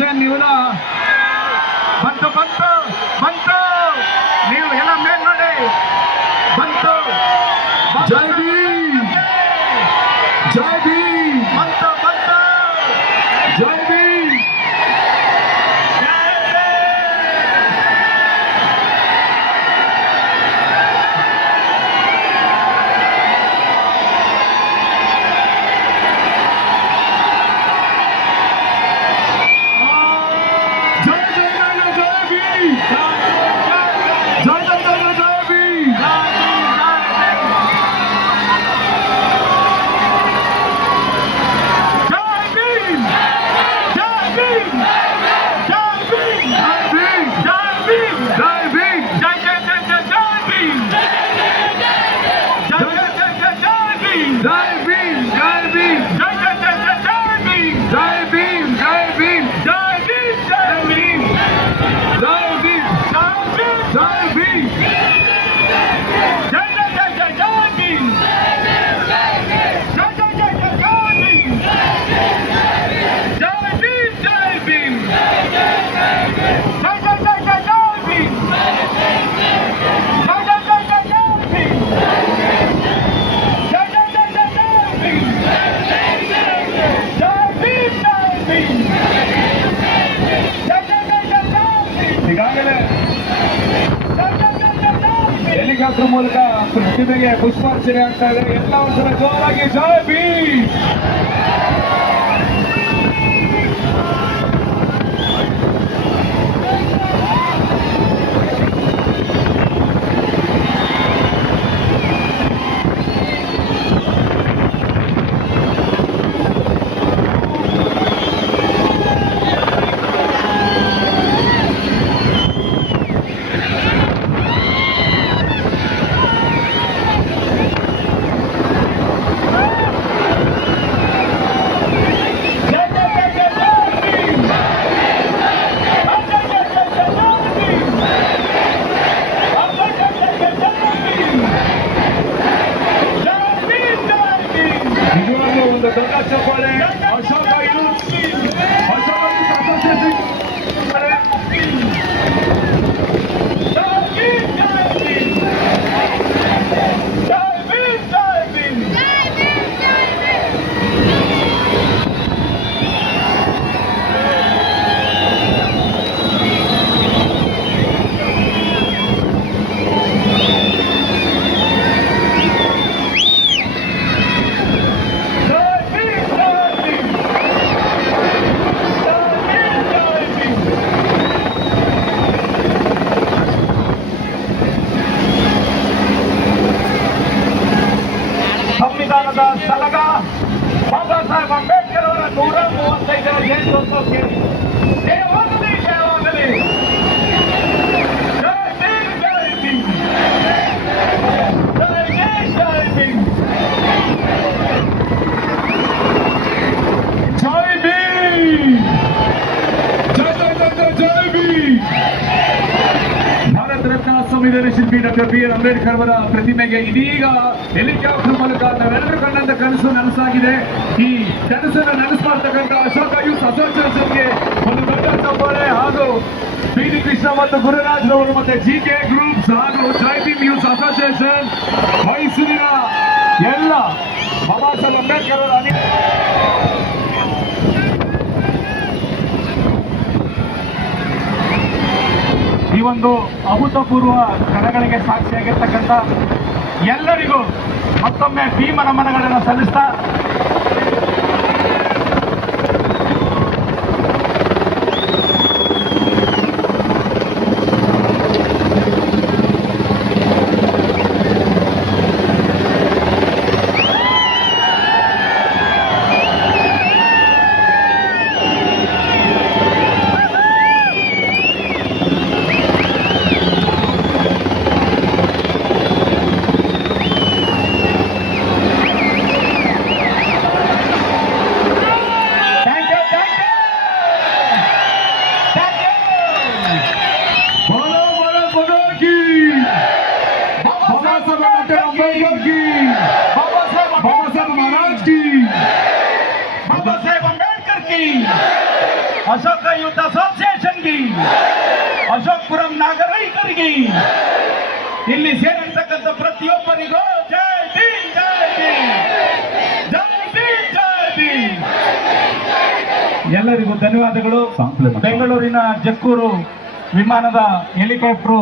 Constitution ಇವನ ಬಂತು ಬಂತು ಬಂತು, ನೀವು ಎಲ್ಲ ಮೇಲ್ ನೋಡಿ ಬಂತು. ಜೈ ಭೀಮ್, ಜೈ ಭೀಮ್, ಬಂತು ಬಂತು, ಜೈ ಭೀಮ್. ಹೆಲಿಕಾಪ್ಟರ್ ಮೂಲಕ ಪ್ರತಿಮೆಗೆ ಪುಷ್ಪಾರ್ಚನೆ ಆಗ್ತಾ ಇದೆ. ಎಲ್ಲ ಒಂದ್ಸಲ ಜೋರಾಗಿ ಜೈ ಭೀಮ್. ದೊಡ್ಡ ಚಪ್ಪಾಳೆ. ಅಶೋಕ ಯೂತ್ ಅಸೋಸಿಯೇಷನ್ ಸಂವಿಧಾನದ ಸಲಗ ಬಾಬಾ ಸಾಹೇಬ್ ಅಂಬೇಡ್ಕರ್ ಅವರ 135ರ ಜಯಂತ್ಯೋತ್ಸವಕ್ಕೆ ಜಯವಾಗಲಿ ಜಯವಾಗಲಿ. ಜೈ ಭೀಮ್, ಜೈ ಭೀಮ್, ಜೈ ಜೈ ಜೈ ಭೀಮ್, ಜೈ ಭೀಮ್, ಜೈ ಜೈ ಜೈ ಜೈ ಜೈ ಭೀಮ್. ಭಾರತ ರತ್ನ ಸಂವಿಧಾನ ಶಿಲ್ಪಿ ಡಾಕ್ಟರ್ ಬಿ.ಆರ್. ಅಂಬೇಡ್ಕರ್ ಅವರ ಪ್ರತಿಮೆಗೆ ಇದೀಗ ಹೆಲಿಕಾಪ್ಟರ್ ಮೂಲಕ ನಾವೆಲ್ಲರೂ ಕಂಡಂತ ಕನಸು ನನಸಾಗಿದೆ. ಈ ಕನಸನ್ನು ನನಸು ಅಶೋಕ ಯೂತ್ ಅಸೋಸಿಯೇಷನ್ಗೆ ಒಂದು ದೊಡ್ಡ ಚಪ್ಪಾಳೆ ಹಾಗೂ ಬಿ.ಡಿ. ಕೃಷ್ಣ ಮತ್ತು ಗುರುರಾಜ್ ರವರು ಮತ್ತೆ ಜಿ.ಕೆ. ಗ್ರೂಪ್ಸ್ ಹಾಗೂ ಜೈ ಭೀಮ್ ಯೂತ್ ಅಸೋಸಿಯೇಷನ್ ಮೈಸೂರಿನ ಎಲ್ಲ ಬಾಬಾ ಸಾಹೇಬ್ ಅಂಬೇಡ್ಕರ್ ಅವರ ಈ ಒಂದು ಅಭೂತಪೂರ್ವ ಕ್ಷಣಗಳಿಗೆ ಸಾಕ್ಷಿಯಾಗಿರ್ತಕ್ಕಂಥ ಎಲ್ಲರಿಗೂ ಮತ್ತೊಮ್ಮೆ ಭೀಮ ನಮನಗಳನ್ನು ಸಲ್ಲಿಸ್ತಾ ಅಶೋಕ ಯೂತ್ ಅಸೋಸಿಯೇಷನ್ಗೆ, ಅಶೋಕ್ಪುರಂ ನಾಗರಿಕರಿಗೆ, ಇಲ್ಲಿ ಸೇರಿರ್ತಕ್ಕಂಥ ಪ್ರತಿಯೊಬ್ಬರಿಗೂ ಜೈ ಭೀಮ್, ಜೈ ಭೀಮ್, ಜೈ ಭೀಮ್, ಜೈ ಭೀಮ್. ಎಲ್ಲರಿಗೂ ಧನ್ಯವಾದಗಳು. ಬೆಂಗಳೂರಿನ ಜಕ್ಕೂರು ವಿಮಾನದ ಹೆಲಿಕಾಪ್ಟರ್